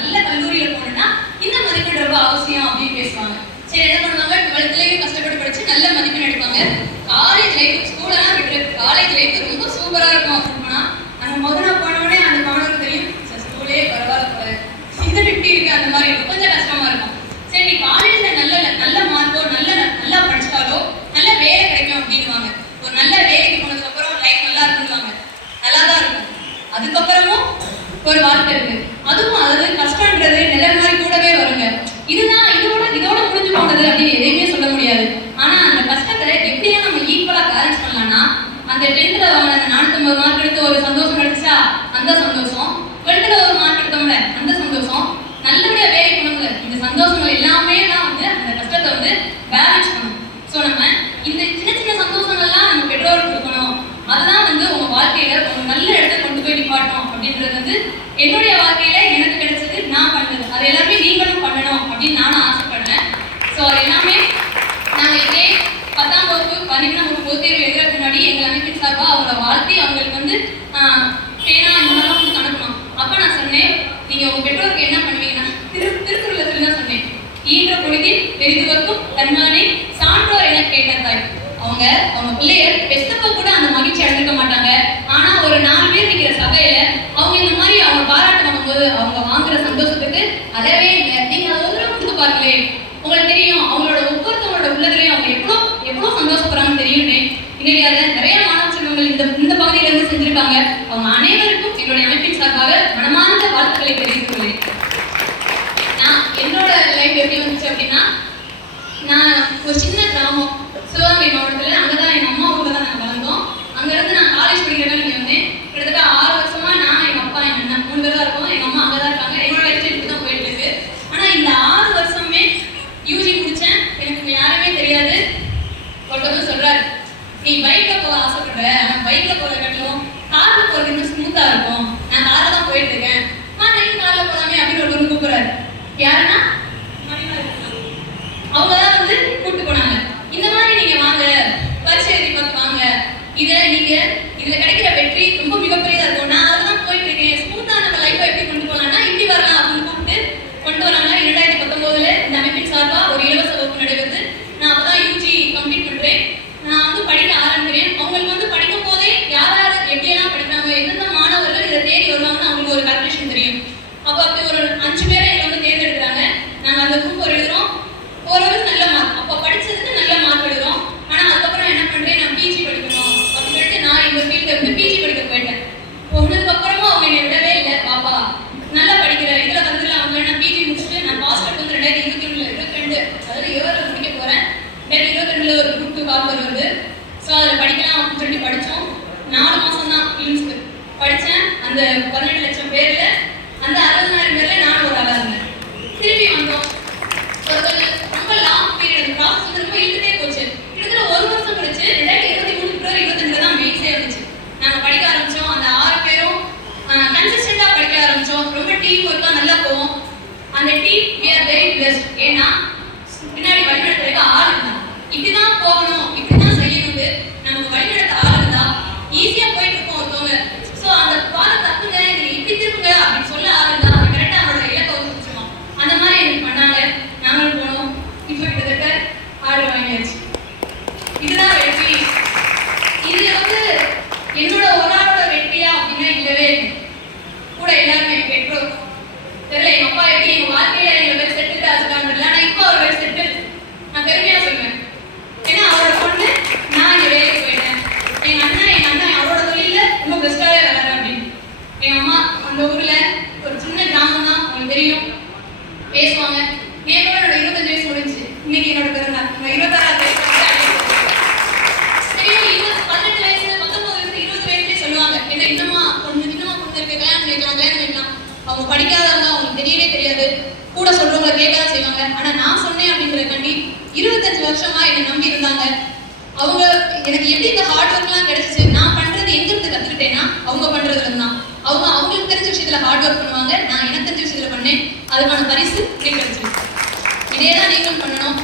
நல்ல கல்லூரியில போனேன்னா இந்த மதிப்பெண் ரொம்ப அவசியம் அப்படின்னு பேசுவாங்க. சரி என்ன பண்ணுவாங்க, 12th கஷ்டப்பட்டு படிச்சு நல்ல மதிப்பெண் எடுப்பாங்க. காலேஜ் லைஃப் ஸ்கூலெல்லாம் விட்டு காலேஜ் லைஃப் ரொம்ப சூப்பரா இருக்கும் அப்படின்னா அந்த முதல்ல போனோடனே அந்த மாணவருக்கு தெரியும் ஸ்கூலே பரவாயில்ல போல இந்த 50 இருக்கு, அந்த மாதிரி இருக்கும், கொஞ்சம் கஷ்டமா இருக்கும். சரி நீ காலேஜ்ல நல்ல மார்க்கோ நல்லா படிச்சாலோ நல்ல வேலை கிடைக்கும் அப்படின்னுவாங்க. ஒரு நல்ல வேலைக்கு போனதுக்கு அப்புறம் லைஃப் நல்லா இருக்குன்னுவாங்க. நல்லா தான் இருக்கும். அதுக்கப்புறமும் ஒரு வாழ்க்கை இருக்கு. அதுவும் அதாவது கஷ்டன்றது நிலை மாதிரி கூடவே வருங்க. இதுதான் இதோட முடிஞ்சு போனது அப்படின்னு எதையுமே சொல்ல முடியாது. ஆனா அந்த கஷ்டத்தை எப்படியா நம்ம ஈக்குவலா பேலன்ஸ் பண்ணலாம்னா அந்த 10th வாங்கின 450 மார்க் எடுத்து ஒரு சந்தோஷம் கிடைச்சா அந்த சந்தோஷம், 12th ஒரு மார்க் எடுத்தோம்ல அந்த சந்தோஷம், நல்லபடியா வேலை பண்ணுங்க, இந்த சந்தோஷங்கள் எல்லாமே தான் வந்து அந்த கஷ்டத்தை வந்து பேலன்ஸ் பண்ணணும். ஸோ நம்ம இந்த சின்ன சின்ன சந்தோஷங்கள்லாம் நம்ம பெற்றோருக்கு கொடுக்கணும். அதுதான் வந்து உங்க வாழ்க்கையில ஒரு நல்ல இடத்த கொண்டு போய் நிப்பாட்டணும் அப்படின்றது வந்து என்னுடைய வாழ்க்கையில எனக்கு கிடைச்சது, நான் பண்ணது. அது எல்லாமே நீங்களும் பண்ணணும் அப்படின்னு நானும் ஆசைப்படுறேன். ஸோ அது எல்லாமே நாங்கள் இதே 10ஆம் வகுப்பு 12ஆம் வகுப்பு பொதுத் தேர்வு எழுதுறதுக்கு முன்னாடி எங்கள் அமைப்பின் சார்பாக அவங்கள வாழ்த்தி அவங்களுக்கு வந்து பேனா இந்த மாதிரிலாம் கொடுத்து அனுப்பணும். அப்போ நான் சொன்னேன், நீங்கள் உங்கள் பெற்றோருக்கு என்ன பண்ணுவீங்கன்னா திருக்குறளை சொல்லி தான் சொன்னேன். ஈன்ற பொழுதில் பெரிதுவர்க்கும் தன்மானை சான்றோர் என கேட்ட தாய். அவங்க பிள்ளைய பெத்தப்ப கூட அந்த மகிழ்ச்சி அடைஞ்சிருக்க மாட்டாங்க. ஆனா ஒரு 4 பேர் நிற்கிற சபையில அவங்க இந்த மாதிரி அவங்க பாராட்டு வாங்கும்போது அவங்க வாங்குற சந்தோஷத்துக்கு அதவே இல்லை. நீங்க அதை ஒரு தடவை கொடுத்து பாருங்களே, உங்களுக்கு தெரியும் அவங்களோட ஒவ்வொருத்தவங்களோட உள்ளதுலையும் அவங்க எவ்வளவு சந்தோஷப்படுறாங்கன்னு தெரியுமே. இன்னைக்கு அதை நிறைய மாணவ செல்வங்கள் இந்த பகுதியில இருந்து செஞ்சிருக்காங்க. அவங்க அனைவருக்கும் என்னுடைய அமைப்பின் சார்பாக மனமார்ந்த வாழ்த்துக்களை தெரிவித்துக் கொள்கிறேன். நான் என்னோட லைஃப் எப்படி வந்துச்சு அப்படின்னா, நான் ஒரு சின்ன கிராமம் சிவகங்கை மாவட்டத்தில், அங்கதான் எங்க அம்மா ஊர்ல தான் நாங்கள் வளர்ந்தோம். அங்கிருந்து நான் காலேஜ் படிக்கிறதா இங்கே வந்தேன். கிட்டத்தட்ட 6 வருஷமா நான் எங்க அப்பா எங்க அண்ணன் 3 பேர் தான் இருக்கோம். எங்க அம்மா அங்கதான் இருக்காங்க. என்னோட லைஃப் இப்படி தான் போயிட்டு இருக்கு. ஆனா இந்த 6 வருஷமே யூஜி முடிச்சேன். எனக்கு யாருமே தெரியாது. ஒருத்தவங்க சொல்றாரு, நீ பைக்ல போக ஆசைப்படுற, ஆனா பைக்ல போற கட்டலும் கார்ல போறது இன்னும் ஸ்மூத்தா இருக்கும், நான் கார்ல தான் போயிட்டு இருக்கேன், நீங்க கார்ல போலாமே அப்படின்னு ஒருத்தவங்க கூப்பிடுறாரு. யாருன்னா அவங்கதான் வந்து கூப்பிட்டு போனாங்க. இந்த மாதிரி நீங்க வாங்க, பரிசு எழுதி பார்த்து வாங்க, இதுல கிடைக்கிற வெற்றி ரொம்ப மிகப்பெரியதா இருக்கும். நான் அதுதான் போயிட்டு இருக்கேன். ஸ்மூத்தா நம்ம லைஃபை எப்படி கொண்டு போகலாம்னா இப்படி வரலாம் அப்படின்னு கூப்பிட்டு கொண்டு வராங்க. 2019 இந்த அமைப்பின் சார்பா ஒரு இலவச வகுப்பு நடைபெறுது. நான் அப்பதான் யூஜி கம்ப்ளீட் பண்றேன். நான் வந்து படிக்க ஆரம்பிக்கிறேன். அவங்களுக்கு வந்து படிக்கும் போதே யார் எப்படியெல்லாம் படிக்கிறாங்க, எந்தெந்த மாணவர்கள் இதை தேடி வருவாங்கன்னு அவங்களுக்கு ஒரு கால்குலேஷன் தெரியும். அப்போ அப்படி ஒரு 5 பேரை எங்களை வந்து தேர்ந்தெடுக்கிறாங்க. நாங்கள் அந்த குரூப் எழுதுறோம். ஓரளவுக்கு நல்ல மார்க், அப்போ படிச்சதுக்கு நல்ல மார்க் எழுதுறோம். ஆனா அதுக்கப்புறம் என்ன பண்றேன், நான் பிஜி படிக்கணும் அப்படின்னு சொல்லிட்டு நான் எங்க ஃபீல்ட்ல இருந்து பிஜி படிக்க போயிட்டேன். போனதுக்கு அப்புறமும் அவங்க என்னை விடவே இல்லை. பாப்பா நல்லா படிக்கிற இதுல வந்துடலாம் அவங்க. நான் பிஜி முடிச்சுட்டு நான் பாஸ் அவுட் வந்து 2022 அதாவது இயர்ல முடிக்க போறேன். 2022 ஒரு குரூப் 2 கால் வருது. ஸோ அதில் படிக்கலாம் அப்படின்னு சொல்லிட்டு படித்தோம். 4 மாசம் தான் ஃபிலிம்ஸ்க்கு படித்தேன். அந்த 18 லட்சம் பேர்ல அந்த 60,000 பேர்ல நானும் ஒரு ஆளா இருந்தேன். திருப்பி வந்தோம். ரொம்ப லாங் பீரியட் ப்ராசஸ் வந்து ரொம்ப இழுத்துட்டே போச்சு. கிட்டத்தட்ட 1 வருஷம் கழிச்சு 2023 பிப்ரவரி 25 தான் மெயின்ஸே வந்துச்சு. நாங்கள் படிக்க ஆரம்பிச்சோம். அந்த 6 பேரும் கன்சிஸ்டண்டா படிக்க ஆரம்பிச்சோம். ரொம்ப டீம் ஒர்க்கா நல்லா போவோம். அந்த team we are very blessed. ஏன்னா பின்னாடி வழிநடத்துறதுக்கு ஆள் இருந்தாங்க. இப்படிதான் போகணும், இப்படிதான் செய்யணும்னு நமக்கு வழிநடத்த ஆள் இருந்தா ஈஸியா போயிட்டு இருக்கோம் ஒருத்தவங்க. ஸோ அந்த பாதை தப்புங்க, இது இப்படி திருப்புங்க அப்படின்னு சொல்ல ஆள் இருந்தா அவன் கரெக்டாக அவனோட இலக்கை வந்து முடிச்சிருவான். அந்த மாதிரி எனக்கு பண்ணாங்க. நாங்களும் போனோம். இப்போ கிட்டத்தட்ட ஆர்டர் வாங்கியாச்சு. இதுதான் வெற்றி. இது வந்து என்னோட ஒரு ஆளோட வெற்றியா அப்படின்னா இல்லவே இல்லை. கூட எல்லாருமே பெற்றோர் தெரியல. எங்க அப்பா எப்படி எங்க வாழ்க்கையில எங்களை செட்டில் ஆச்சுக்கான்னு. ஆனா இப்போ அவர் வேலை செட்டில் நான் பெருமையா சொல்லுவேன். ஏன்னா அவரோட பொண்ணு நான் இங்க வேலைக்கு போயிட்டேன். எங்க அண்ணன் அவரோட தொழில ரொம்ப பெஸ்டாவே வளர அப்படின்னு. எங்க அம்மா அந்த ஊர்ல ஒரு சின்ன கிராமம் தான், உங்களுக்கு தெரியும், பேசுவாங்க. நேற்று என்னோட 25 வயசு முடிஞ்சு. இன்னைக்கு என்னோட பிறந்தநாள். 26வது வயசு தெரியும். 18 வயசு 19 வயசு 20 வயசுலேயே சொல்லுவாங்க, என்ன இன்னமா பொண்ணுக்கு கல்யாணம் பண்ணிக்கலாம். அவங்க படிக்காதவங்க, அவங்களுக்கு தெரியவே தெரியாது. கூட சொல்றவங்களை கேட்கதான் செய்வாங்க. ஆனா நான் சொன்னேன் அப்படிங்கிறக்காண்டி 25 வருஷமா என்னை நம்பி இருந்தாங்க. அவங்க எனக்கு எப்படி இந்த ஹார்ட் ஒர்க்லாம் கிடைச்சிச்சு, நான் பண்றது எங்க இருந்து கத்துக்கிட்டேன்னா அவங்க பண்றதுல தான். அவங்களுக்கு தெரிஞ்ச விஷயத்துல ஹார்ட் ஒர்க் பண்ணுவாங்க. நான் எனக்கு தெரிஞ்ச விஷயத்துல பண்ணேன். அதுக்கான பரிசு எனக்கு கிடைச்சிருக்கு. இதேதான் நீங்களும் பண்ணணும்.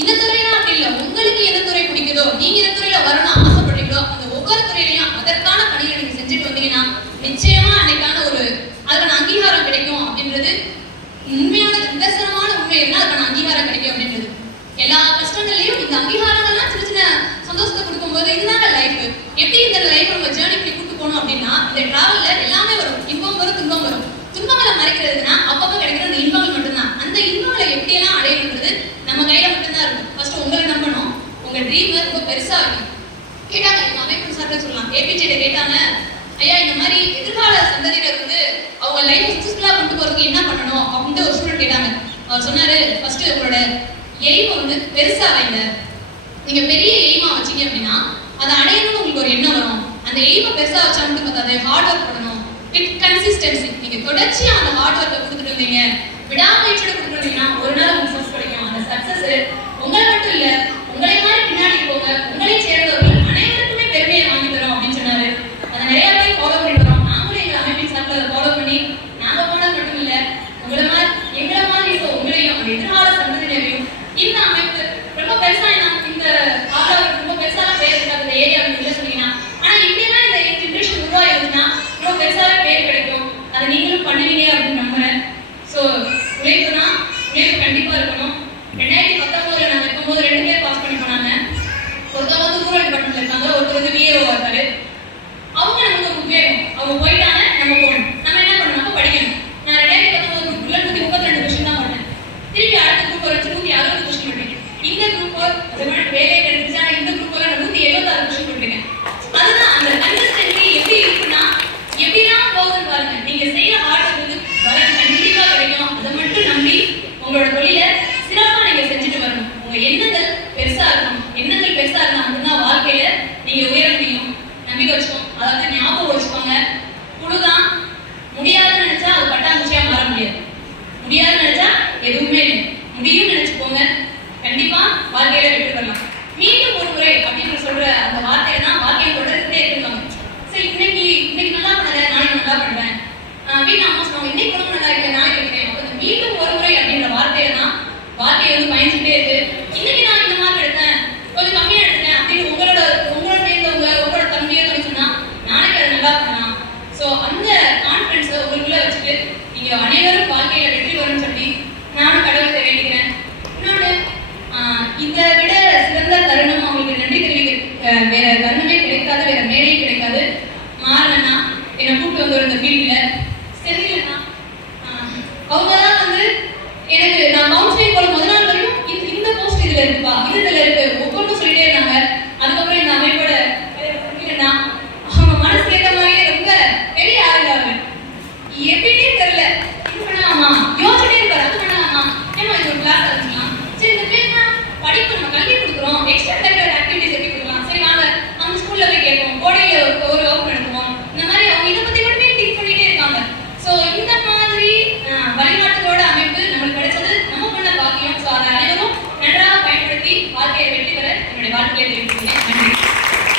இந்த துறையெல்லாம் அப்படி இல்லை. உங்களுக்கு எந்த துறை பிடிக்குதோ, நீங்க எந்த துறையில வரணும் ஆசைப்படுறீங்களோ அந்த ஒவ்வொரு துறையிலையும் அதற்கான பணிகளை நீங்க செஞ்சுட்டு வந்தீங்கன்னா நிச்சயமா அன்னைக்கான ஒரு அதுக்கான அங்கீகாரம் கிடைக்கும் அப்படின்றது இந்த டிராவல்ல எல்லாமே வரும், இன்பம் வரும், துன்பம் வரும். துன்பங்களை மறைக்கிறதுனா அப்பப்போ கிடைக்கிற அந்த இன்பங்கள் மட்டும்தான். அந்த இன்பங்களை எப்படியெல்லாம் அடையணுன்றது நம்ம கையில மட்டும்தான் இருக்கும். ஃபர்ஸ்ட் உங்களை நம்பணும், உங்க ட்ரீம் ரொம்ப பெருசா இருக்கும். கேட்டாங்க எங்க அமைப்பு சார்ட்ட சொல்லலாம், ஏபிஜேட கேட்டாங்க, ஐயா இந்த மாதிரி எதிர்கால சந்ததியினர் வந்து அவங்க லைஃப் சக்சஸ்ஃபுல்லா கொண்டு போறதுக்கு என்ன பண்ணணும் அப்படின்ட்டு ஒரு ஸ்டூடெண்ட் கேட்டாங்க. அவர் சொன்னாரு, ஃபர்ஸ்ட் உங்களோட எய்ம் வந்து பெருசா வைங்க. நீங்க பெரிய எய்மா வச்சீங்க அப்படின்னா அதை அடையணும்னு உங்களுக்கு ஒரு எண்ணம் வரும். அந்த எய்மை பெருசா வச்சா மட்டும் பார்த்தாது, ஹார்ட் ஒர்க் பண்ணணும் வித் கன்சிஸ்டன்சி. நீங்க தொடர்ச்சியா அந்த ஹார்ட் ஒர்க்கை கொடுத்துட்டு இருந்தீங்க, விடாமுயற்சியோட கொடுத்துட்டு இருந்தீங்கன்னா ஒரு நாள் உங்களுக்கு சக்சஸ் கிடைக்கும். அந்த சக்சஸ் உங்களை மட்டும் இல்ல, உங்களை மாதிரி பின்னாடி போங்க, உங்களை சேர்ந்தவர்கள் அனைவருக்குமே பெருமையை வாங்கி தரும் அப்படின்னு சொன்னாரு. அதை நிறைய பேர் ஃபாலோ பண்ணிட்டு வரோம். நாங்களும் எங்க அமைப்பின் சார்பில் அதை ஃபாலோ பண்ணி நாங்க போனது மட்டும் இல்ல, உங்களை மாதிரி எங்களை மாதிரி இருக்க உங்களையும் அந்த எதிர்கால சந்ததியினரையும் இந்த அமைப்பு ரொம்ப பெருசா இந்த ஆதரவு ரொம்ப பெருசாக பேர் இருக்காது இந்த ஏரியாவில் இல்லை சொன்னீங்கன்னா. ஆனா இப்படியெல்லாம் இந்த ஜென்ரேஷன் உருவாயிருச்சுன்னா ரொம்ப பெருசாவே பேர் கிடைக்கும். அதை நீங்களும் பண்ணுவீங்க அப்படின்னு நம்புறேன். ஸோ உழைப்புனா உழைப்பு கண்டிப்பா இருக்கணும். 2019 நாங்கள் இருக்கும்போது 2 பேர் பாஸ் பண்ணி போனாங்க. ஒருத்தவங்க வந்து ரூரல் டிபார்ட்மெண்ட்ல இருக்காங்க, ஒருத்தர் வந்து பிஏஓ இருக்காரு. அவங்க நமக்கு உத்வேகம், அவங்க போயிட்டாங்க, நம்ம போகணும். நம்ம என்ன பண்ணணும், நம்ம படிக்கணும். நான் 2019 குரூப்ல 132 கொஸ்டின் தான் பண்ணேன். திருப்பி அடுத்த குரூப் வச்சு 160 கொஸ்டின் பண்ணேன். இந்த குரூப் அது மாதிரி வேலையை கிடைச்சிச்சு. ஆனால் இந்த குரூப் 176 கொஸ்டின் பண்ணிருக்கேன். அதுதான் அந்த கன்சிஸ்டன்சி எப்படி இருக்குன்னா எப்படிலாம் போகுதுன்னு பாருங்க. நீங்க செய்யற ஹார்ட் வந்து பலன் கண்டிப்பா கிடைக்கும். அதை மட்டும் நம்பி உங்களோட தொழிலை சிறப்பா நீங்க செஞ்சுட்டு வரணும். உங்க எண்ணங்கள் பெருசா இருக்கணும். எண்ணங்கள் பெருசா இருந்தா மட்டும்தான் வாழ்க்கையில நீங்க உயர முடியும். நம்பிக்கை வச்சுக்கோங்க, அதாவது ஞாபகம் வச்சுக்கோங்க. குழுதான் முடியாதுன்னு நினைச்சா அது பட்டாம்பூச்சியா மாற முடியாது. முடியாதுன்னு நினைச்சா எதுவுமே இல்லை. முடியும்னு நினைச்சுக்கோங்க, கண்டிப்பா வாழ்க்கையில வெற்றி பெறலாம். மீண்டும் ஒரு முறை அப்படின்னு சொல்ற அந்த வார்த்தையை தான் வாழ்க்கையை தொடர்ந்துட்டே இருக்காங்க. சரி இன்னைக்கு நல்லா பண்ணல, நாளைக்கு நல்லா பண்றேன். வீட்டு அம்மா சொல்லுவாங்க, இன்னைக்கு கூட நல்லா இருக்கு, நாளைக்கு இருக்கிறேன். அப்போ மீண்டும் ஒரு முறை அப்படின்ற வார்த்தையை தான் வாழ்க்கையை வந்து பயந்துட்டே இருக்கு. இன்னைக்கு நான் இந்த மார்க் எடுத்தேன், கொஞ்சம் கம்மியா எடுத்தேன் அப்படின்னு உங்களோட சேர்ந்தவங்க உங்களோட தம்பியோ சொல்லி சொன்னா நாளைக்கு அதை நல்லா பண்ணலாம். ஸோ அந்த கான்ஃபிடன்ஸை உங்களுக்குள்ள வச்சுட்டு நீங்க அனைவரும் வாழ்க்கையில வெற்றி வரும்னு சொல்லி நானும் கடவுளை வேண்டிக்கிறேன். இன்னொன்று, இதை விட சிறந்த தருணம் அவங்களுக்கு நன்றி தெரிவிக்க வேற தருணமே கிடைக்காது, வேற மேடையும் கிடைக்காது. மாறலன்னா என்னை கூப்பிட்டு வந்து இந்த ஃபீல்டில் செல்வினா அவங்க